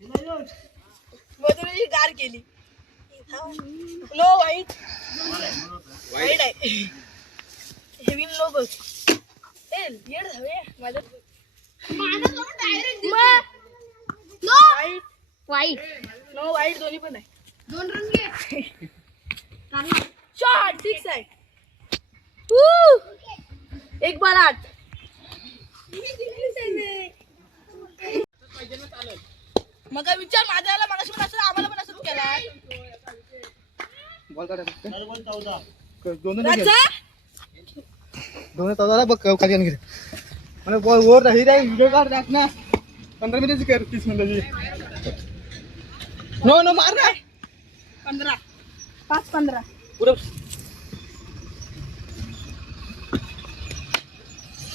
मधुराची गार केली. नो वाईट वाईट आहे. हे विन नो बघ येड हवे माझं वाईट वाईट नो वाईट दोन्ही पण आहे दोन घे. शॉट सिक्स आहे! एक बॉल आठ. मग काय विचार माझ्याला मगाशी पण असं आम्हाला पण असंच केला. बॉल काढा दोन दोन चौदा. बघ खाली आणून घे. मला बॉल वर राही रे व्हिडिओ काढ राख ना. पंधरा मिनिटाची कर तीस मिनिटाची नो नो मार ना. पंधरा. पाच पंधरा.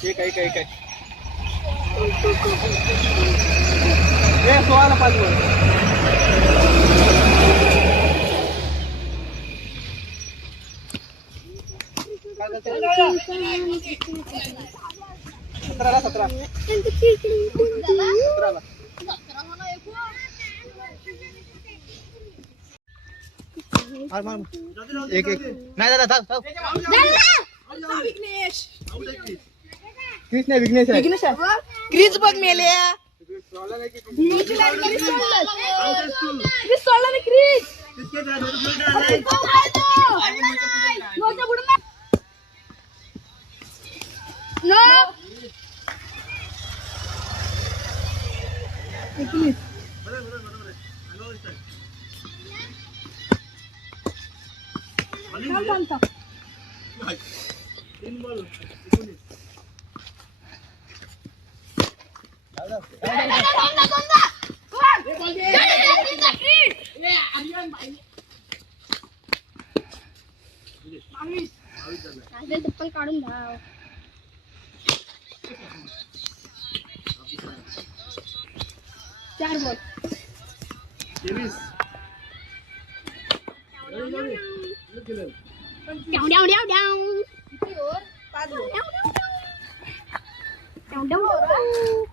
एक एक एक एक ए सोळाला पाच सतराला सतरा. सतराला एक एक. नाही दादा थांब थांब विघ्नेश. विघ्नेश आहे विघ्नेश क्रीज बघ मेले क्रीज सोडला ना क्रीज चप्पल काढून धाव चार बॉल डाव डाव डाव डाव पाच बॉल. डाव डाव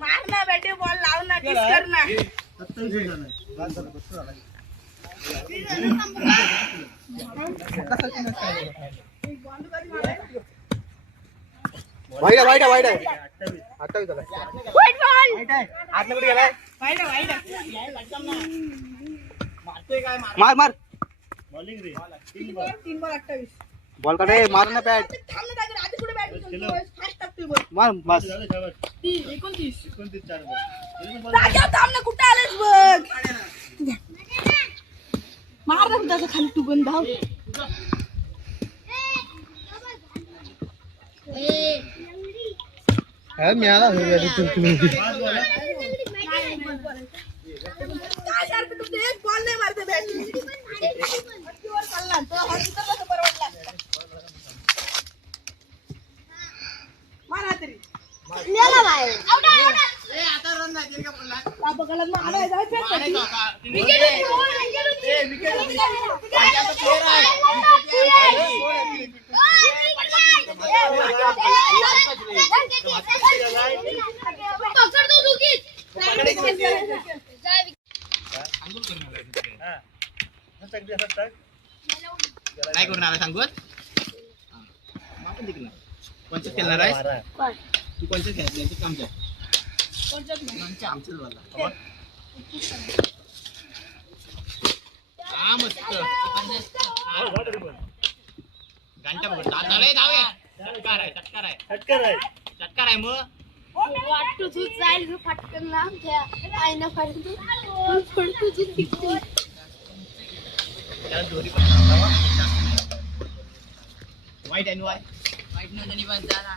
मार ना बॅटे बॉल लाव ना किस कर ना. वाईट आहे वाईट आहे वाईट आहे. झाला. वाईट बॉल वाईट आहे. कुठे गेलाय? वाईट. मार मार. किती बॉल? तीन बॉल अठ्ठावीस. बॉल काढे मार ना बॉल मार बस कुठं आलेस बघ मार ना त्याचं खाली तू पण धाव हा, मिळाला बॉल नाही मारते बॅटिंग वर चालला तो हॉस्पिटल कसं परवडला मारा तरी नेला बाहेर आला? काय करून आला सांगूत कोणचं खेळणार आहे तू कोणचं खेळायचं तू आमच्या घंटा बघ धाव आहे धाव आहे चटकार आहे चटकार आहे चटकार आहे चटकार आहे मग फाटकन लांब घ्या आयना फाटकन पण तुझी टिकते वाईट आणि पण जाणार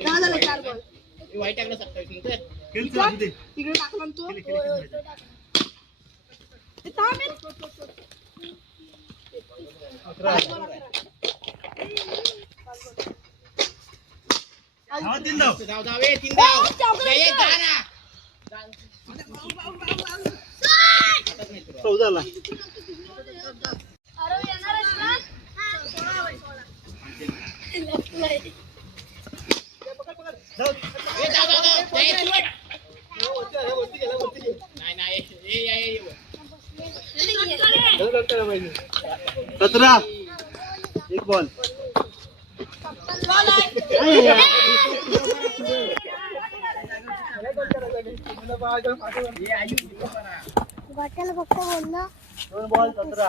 झालं चार बॉल वाईट टाकलं सत्तावीस तिकडे टाकला तो तीन धाव धाव धाव ए तीन धाव जय दाना चौदाला अरे येणार आहे सतरा एक बॉल वाट्याला फक्त बोललं दोन बॉल सतरा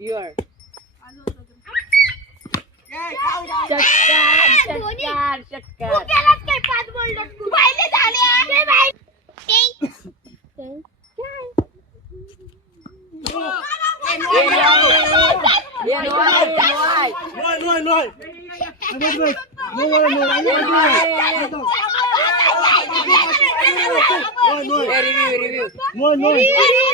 युअर षटकार षटकार रिव्ह्यू रिव्ह्यू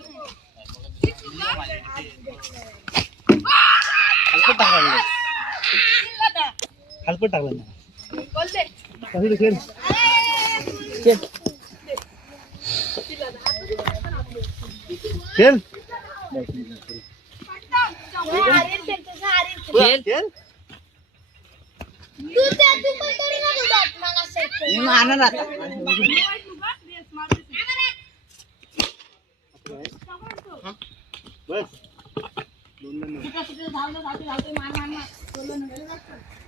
टाकला आणणार आता बस दोन धावलं धावते धावते मार मार मार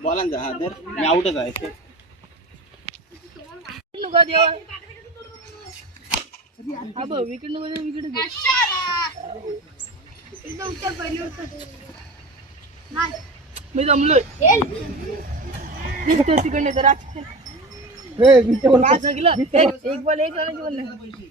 बोला ना हा तर मी आउटच आहे विकेट मी तिकडे तर आज एक बॉल एक रनाची बोल नाही.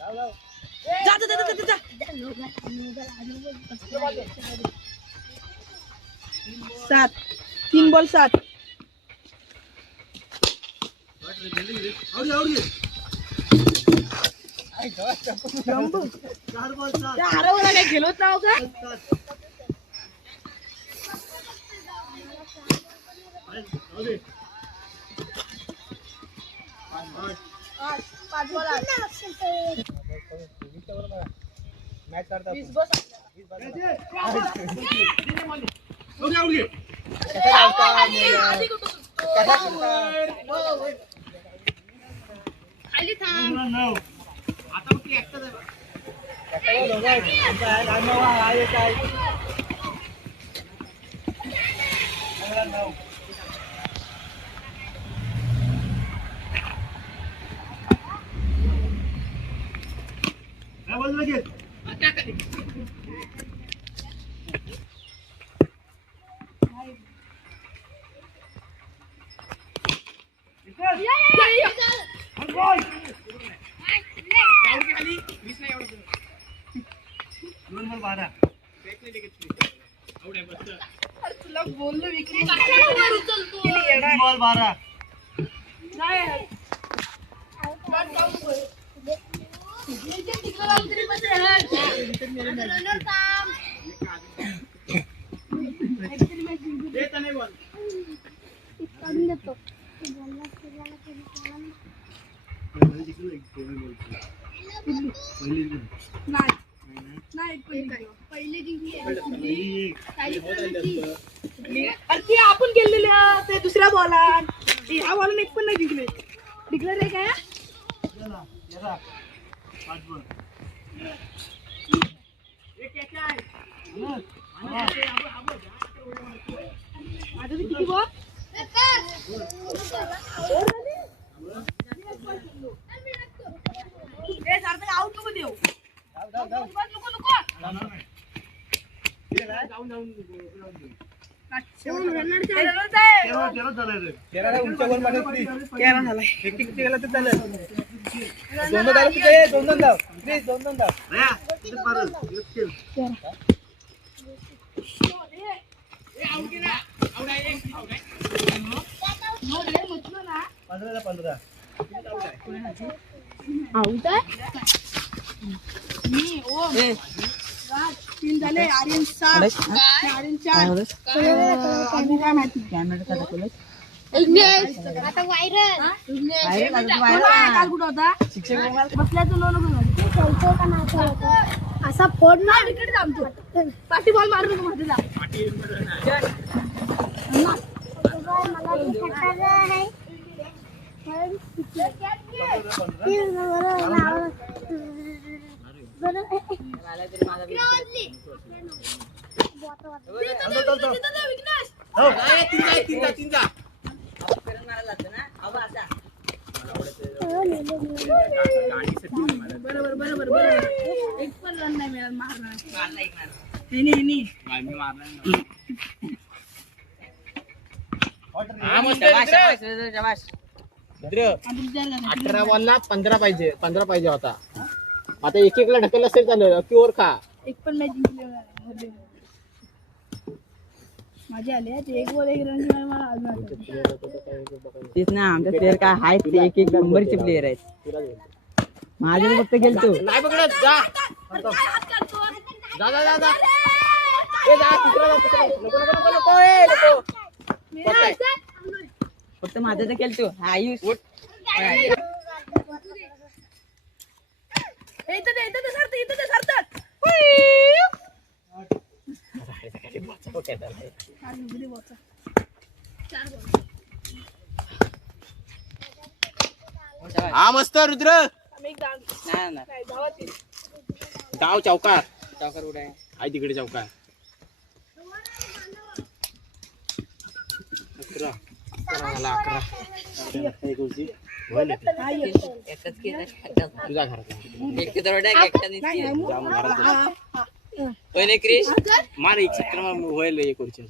जा जा जा जा, जा सात तीन बॉल सात त्या हरवला काय खेळत नाव का आठ पाच बॉल आठ मॅच काढतात वीस बॉल आधी कुठं सुटतो? खाली थांब अरे तुला बोललो विक्री कशाला बारा नाही तिकडं लावून तरी बस रे. आता runner थांब. काढून देतो. नाही नाही पहिली. पहिले जिंकली आहे. खाली कोणाची? अरे ते आपण गेलेले ते दुसऱ्या बॉलात ह्या बॉलून एक पण नाही जिंकले जिंकलं रे काय माझं ते किती बॉल ए सार्थक आउट नको देऊ नको नको अच्छा. ए, रनच आहे. तेरा उंच वर मध्ये प्लीज तेरा झालाय एक टिक केला तर चालेल दोन दोन धाव प्लीज दोन दोन धाव पंधरा पंधरा आऊट आहे? मी ओ राज, तीन झाले आर्यन सात. आर्यन चार. अजून काय माहिती विघ्नेश. आता व्हायरल. कोण काल कुठं होता? बसल्याचं नो नको असा फोड ना विकेट थांबतो पाठी बॉल मारू नको मध्ये जा बरोबर बरोबर बरोबर एक पण रन नाही मारणार नाही नाही नाही अठरा बॉलला पंधरा पाहिजे पंधरा पाहिजे होता. आता एक एकला ढकल असेल चालेल प्युअर खा. एक पण मॅच जिंकली. माझे आले ते एक बॉल एक रन मला अजून. तेच ना आमच्या प्लेअर काय आहेत ते एक एक नंबरचे प्लेअर आहेत. माझे फक्त गेलतो नाही बघत जा. अरे काय हात काढतो? जा जा जा जा. ए जा तिकडे जा, तिकडे. नको नको नको नको ए, नको. मेरा फक्त माझं तर गेलतो हा आयुष. हे इथं ते, इथं ते सरतं, इथं ते हा मस्त रुद्र. डाव गाव चौकार. चौकार कुठे आहे आहे तिकडे चौकार. अकरा. अकरा झाला, अकरा एक उलटी. हा, येतो. तुझ्या घरात नाही, नाही, मग-. क्रिश? मार एक चित्र होईल एक खुर्ची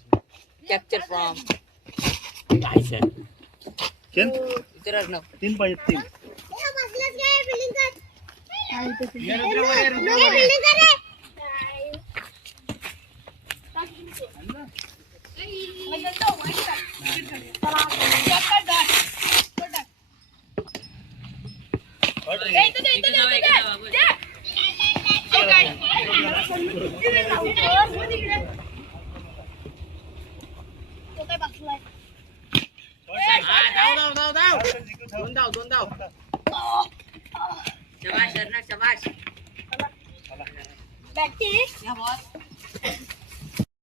कॅप्चर फ्रॉम खेळ इतर तीन पाहिजे तीन. हा, इथं ते. दोन धाव दोन धाव शबाश अर्णव शबाश बॅटिंग